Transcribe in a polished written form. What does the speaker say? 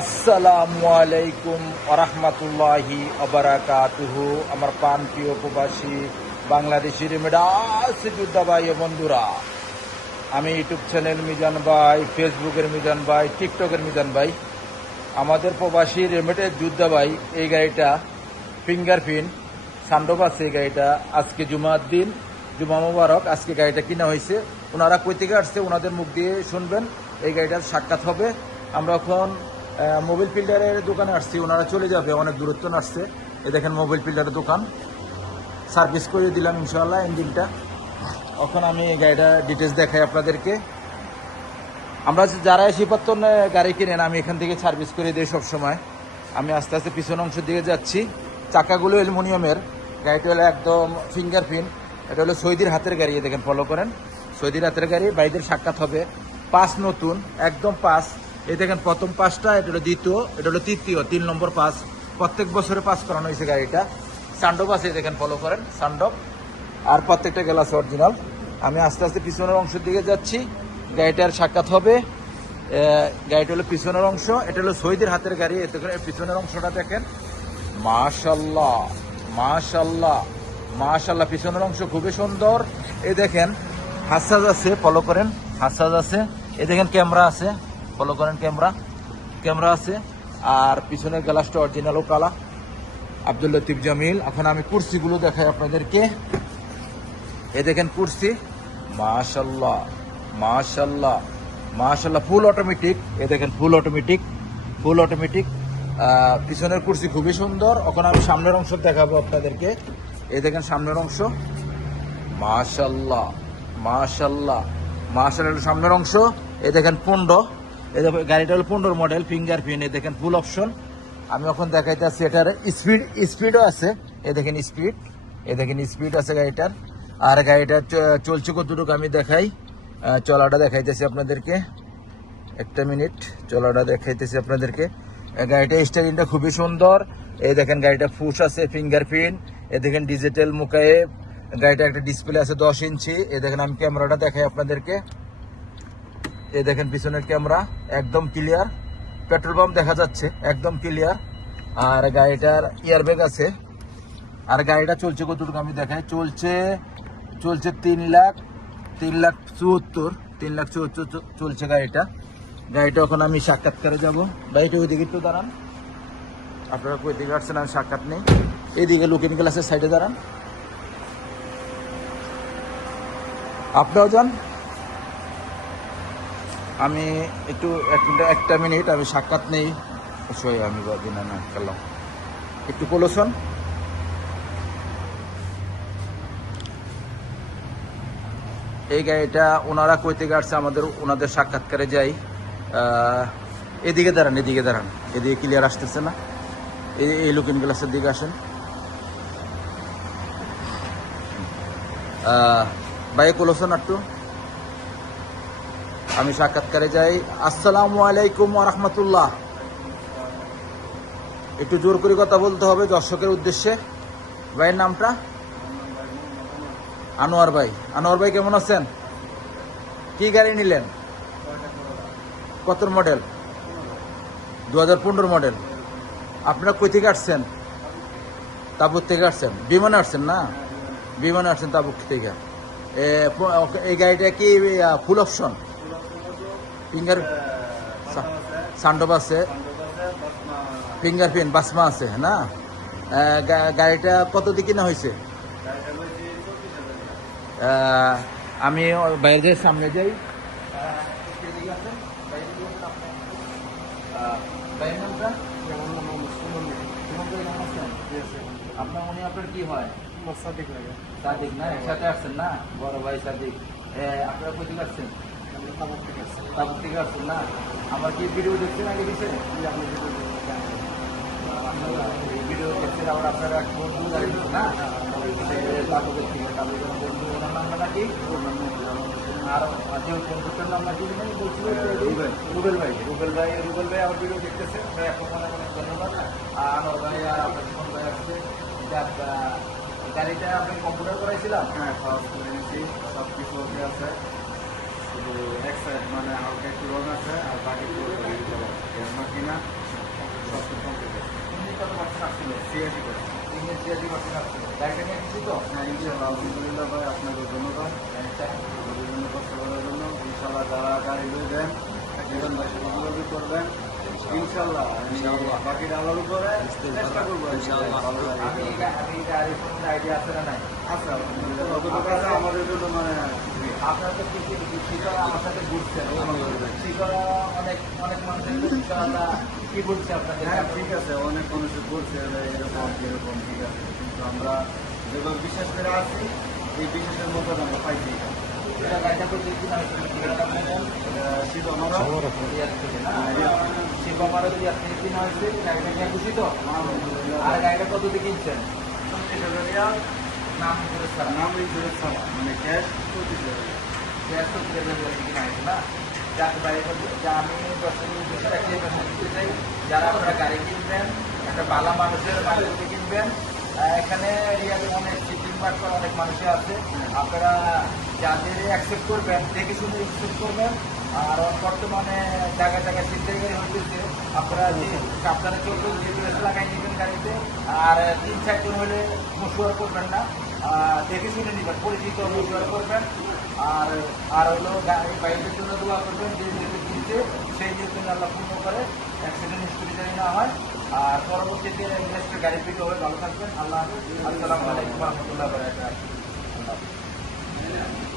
আসসালামু আলাইকুম ওরহমতুল্লাহি ওবারাকাতুহু। আমার প্রাণ প্রিয় প্রবাসী বাংলাদেশি রেমিডাস যোদ্ধা ভাই ও বন্ধুরা, আমি ইউটিউব চ্যানেল মিজান ভাই, ফেসবুকের মিজান ভাই, টিকটকের মিজান ভাই। আমাদের প্রবাসী রেমিডেস যোদ্ধা ভাই এই গাড়িটা ফিঙ্গারপ্রিন্ট সান্ডব আছে। এই গাড়িটা আজকে জুমার দিন, জুমা মোবারক, আজকে গাড়িটা কিনা হয়েছে। ওনারা কই থেকে আসছে ওনাদের মুখ দিয়ে শুনবেন। এই গাড়িটার সাক্ষাৎ হবে। আমরা এখন মোবাইল ফিল্টারের দোকানে আসছি, ওনারা চলে যাবে, অনেক দূরত্ব আসছে। এই দেখেন মোবাইল ফিল্টারের দোকান, সার্ভিস করে দিলাম ইনশাআল্লাহ ইঞ্জিনটা। এখন আমি এই গাড়িটার ডিটেলস দেখাই আপনাদেরকে। আমরা যারা শিপাত্তন গাড়ি কিনেন, আমি এখান থেকে সার্ভিস করে দিই সবসময়। আমি আস্তে আস্তে পিছন অংশ দিকে যাচ্ছি। চাকাগুলো অ্যালুমিনিয়ামের, গাড়িটা হলো একদম ফিঙ্গারপ্রিন্ট। এটা হলো সৌদির হাতের গাড়ি, দেখেন ফলো করেন, সৌদির হাতের গাড়ি। বাইদের সাক্ষাৎ হবে, পাস নতুন, একদম পাস। এই দেখেন প্রথম পাসটা, এটা হলো দ্বিতীয়, এটা হলো তৃতীয়, 3 নম্বর পাস। প্রত্যেক বছরে পাস করানো হয়েছে গাড়িটা। সান্ডব আছে, দেখেন ফলো করেন, সান্ডব। আর প্রত্যেকটা গ্লাস অরিজিনাল। আমি আস্তে আস্তে পিছনের অংশের দিকে যাচ্ছি, গাড়িটার সাক্ষাৎ হবে। গাড়িটা হলো পিছনের অংশ, এটা হলো সৌদির হাতের গাড়ি। এতে করে পিছনের অংশটা দেখেন, মাশাল্লাহ মাশাল্লাহ মাশাল্লাহ। পিছনের অংশ খুবই সুন্দর। এই দেখেন হাসাজ আছে, ফলো করেন, হাসাজ আছে। এই দেখেন ক্যামেরা আছে, ফলো করেন, ক্যামেরা আছে। আর পিছনের গ্লাসটা অরিজিনাল ও কালা, আব্দুল লতিফ জামিল। এখন আমি কুর্সিগুলো দেখাই আপনাদেরকে। এই দেখেন কুর্সি, মাশাল্লাহ মাশাল্লাহ মাশাল্লাহ, ফুল অটোমেটিক। এই দেখেন ফুল অটোমেটিক। পিছনের কুর্সি খুবই সুন্দর। এখন আমি সামনের অংশ দেখাবো আপনাদেরকে। এই দেখেন সামনের অংশ, মাশাল্লাহ মাশাল্লাহ মাশাল্লাহ, সামনের অংশ। এই দেখেন 15, এই দেখেন গাড়িটা হলো 15 মডেল, ফিঙ্গারপ্রিন্ট। এই দেখেন ফুল অপশন। আমি এখন দেখাইতেছি এটার স্পিডও আছে। এই দেখেন স্পিড আছে গাড়িটার। আর গাড়িটা চলছে কতটুকু আমি দেখাই, চলাটা দেখাইতেছি আপনাদেরকে। একটা মিনিট, চলাটা দেখাইতেছি আপনাদেরকে। গাড়িটা স্টারিংটা খুবই সুন্দর। এই দেখেন গাড়িটা ফুস আছে, ফিঙ্গারপ্রিন্ট। এই দেখেন ডিজিটাল মুকায়েব। গাড়িটা একটা ডিসপ্লে আছে 10 ইঞ্চি। এই দেখেন আমি ক্যামেরাটা দেখাই আপনাদেরকে। এই দেখেন পিছনের ক্যামেরা একদম ক্লিয়ার, পেট্রোল পাম্প দেখা যাচ্ছে, একদম ক্লিয়ার। আর গাড়িটার এয়ারব্যাগ আছে। আর গাড়িটা চলছে কতটুকু আমি দেখাই। চলছে 3,74,000 চলছে গাড়িটা। এখন আমি সাক্ষাৎকারে যাব। গাড়িটা ওইদিকে একটু দাঁড়ান, আপনারা কই দিকে আসছেন, আমি সাক্ষাৎ নেই। এইদিকে লুকিং গ্লাসের সাইডে দাঁড়ান, আপনিও যান। আমি একটু একটা মিনিট আমি সাক্ষাৎ নেই। আমি না গেলাম একটু কলোসন। এই গাড়িটা ওনারা কই থেকে আসছে, ওনাদের সাক্ষাৎকারে যাই। এদিকে দাঁড়ান, এদিকে ক্লিয়ার আসতেছে না। এই লুকিং গ্লাসের দিকে আসেন। ভাই কলোসন একটু, আমি সাক্ষাৎকারে যাই। আসসালামু আলাইকুম ওরহমতুল্লাহ। একটু জোর করে কথা বলতে হবে দর্শকের উদ্দেশ্যে। ভাইয়ের নামটা? আনোয়ার ভাই কেমন আছেন? কি গাড়ি নিলেন? কত মডেল? 2015 মডেল। আপনারা কই থেকে আসছেন? তাবুক থেকে আসছেন? বিমানে আসছেন না? বিমানে আসছেন তাবুক থেকে। এই গাড়িটা কি ফুল অপশন? ফিঙ্গার সান্ডব আছে, ফিঙ্গারপ্রিন্ট বাসমা আছে না? গাড়িটা কত দিয়ে কিনা হয়েছে? আমি বাইরের সামনে যাই। আপনার কি হয়? সাদিক না, একসাথে আসছেন না? বড় ভাই সাদিক। আপনারা কোথা থেকে আসছেন? তাবুক থেকে আসছেন না? আমার কি ভিডিও দেখছেন আগে দিচ্ছে? এই ভিডিও দেখছেন আবার আপনারা এক বন্ধু দাঁড়িয়েছেন না? তাবুকের থেকে, তাবুকের বন্ধু, ওনার নামটা নাকি? আর যে বন্ধুটার নাম নাকি বলছিল রুবেল ভাই আমার ভিডিও দেখতেছেন। অনেক ধন্যবাদ। আনোয়ার ভাই আর আপনার জীবন ভাই আসছে। গাড়িটা আপনি কম্পিউটার করাইছিলাম? হ্যাঁ, সব কিছু ওকে আছে, শুধু এক সাইড মানে হালকা একটু রং আছে, আর বাকি কিনা 83% আছে। গাড়িটা নিয়ে খুশি তো? হ্যাঁ, ইনশাআল্লাহ, আলহামদুলিল্লাহ ভাই, আপনাকে ধন্যবাদ আমাদের জন্য কষ্ট করার জন্য। ইনশাআল্লাহ যারা গাড়ি লইবেন সেখান ভাই সাথে যোগাযোগ করবেন, ইনশাআল্লাহ বাকিটা আল্লাহর উপরে চেষ্টা করবো ইনশাআল্লাহ। ভালো লাগে আমি গাড়ির কোনো আইডিয়া আছে না নাই? আচ্ছা, আলহামদুলিল্লাহ, যতটুকু আছে আমাদের জন্য মানে আপনারা তো শিকড়া আমার সাথে ঘুরছেন, শিকড়া অনেক অনেক মানুষের শিকড়াটা কি বলছে আপনাদের? হ্যাঁ, ঠিক আছে, অনেক মানুষ বলছে যে এরকম এরকম, ঠিক আছে, কিন্তু আমরা যেভাবে বিশ্বাস করে আছি এই বিশ্বাসের মতো আমরা পাইছি। এটা গাড়িটা তো যদি না শিব আমারও শিব আমারও যদি আপনি দিন হয়েছে গাড়িটা নিয়ে খুশি তো? আর গাড়িটা কত দিয়ে কিনছেন? 30,000 রিয়াল, নাম করে ছাড়া নাম ইন্স্যুরেন্স ছাড়া, মানে ক্যাশ 30,000 রিয়াল। তো কিনা হয়েছে না? যাকে বাইরে যা আমি দর্শক উদ্দেশ্যে একটাই কথা দিতে চাই, যারা আপনারা গাড়ি কিনবেন একটা ভালো মানুষের বাড়িতে কিনবেন। এখানে রিয়ালে অনেক চিটিং বাট করা অনেক মানুষই আছে, আপনারা যাদের অ্যাকসেপ্ট করবেন দেখে শুনে অ্যাকসেপ্ট করবেন। আর বর্তমানে জায়গায় জায়গায় চিন্তাই গাড়ি হচ্ছে, আপনারা যে সাবধানে চলবেন, জিপিএস লাগাই নেবেন গাড়িতে। আর 3-4 জন হলে মশুয়ার করবেন না, দেখে শুনে নেবেন, পরিচিত মশুয়ার করবেন। আর আর হলো গাড়ি বাইকের জন্য দোয়া করবেন, যে যেহেতু কিনছে সেই যেহেতু আল্লাহ পূর্ণ করে অ্যাক্সিডেন্ট হিস্ট্রি জানি না হয়। আর পরবর্তীতে নেক্সট গাড়ি পিক হবে। ভালো থাকবেন। আল্লাহ হাফেজ। আসসালামু আলাইকুম ওয়া রাহমাতুল্লাহি ওয়া বারাকাতুহু।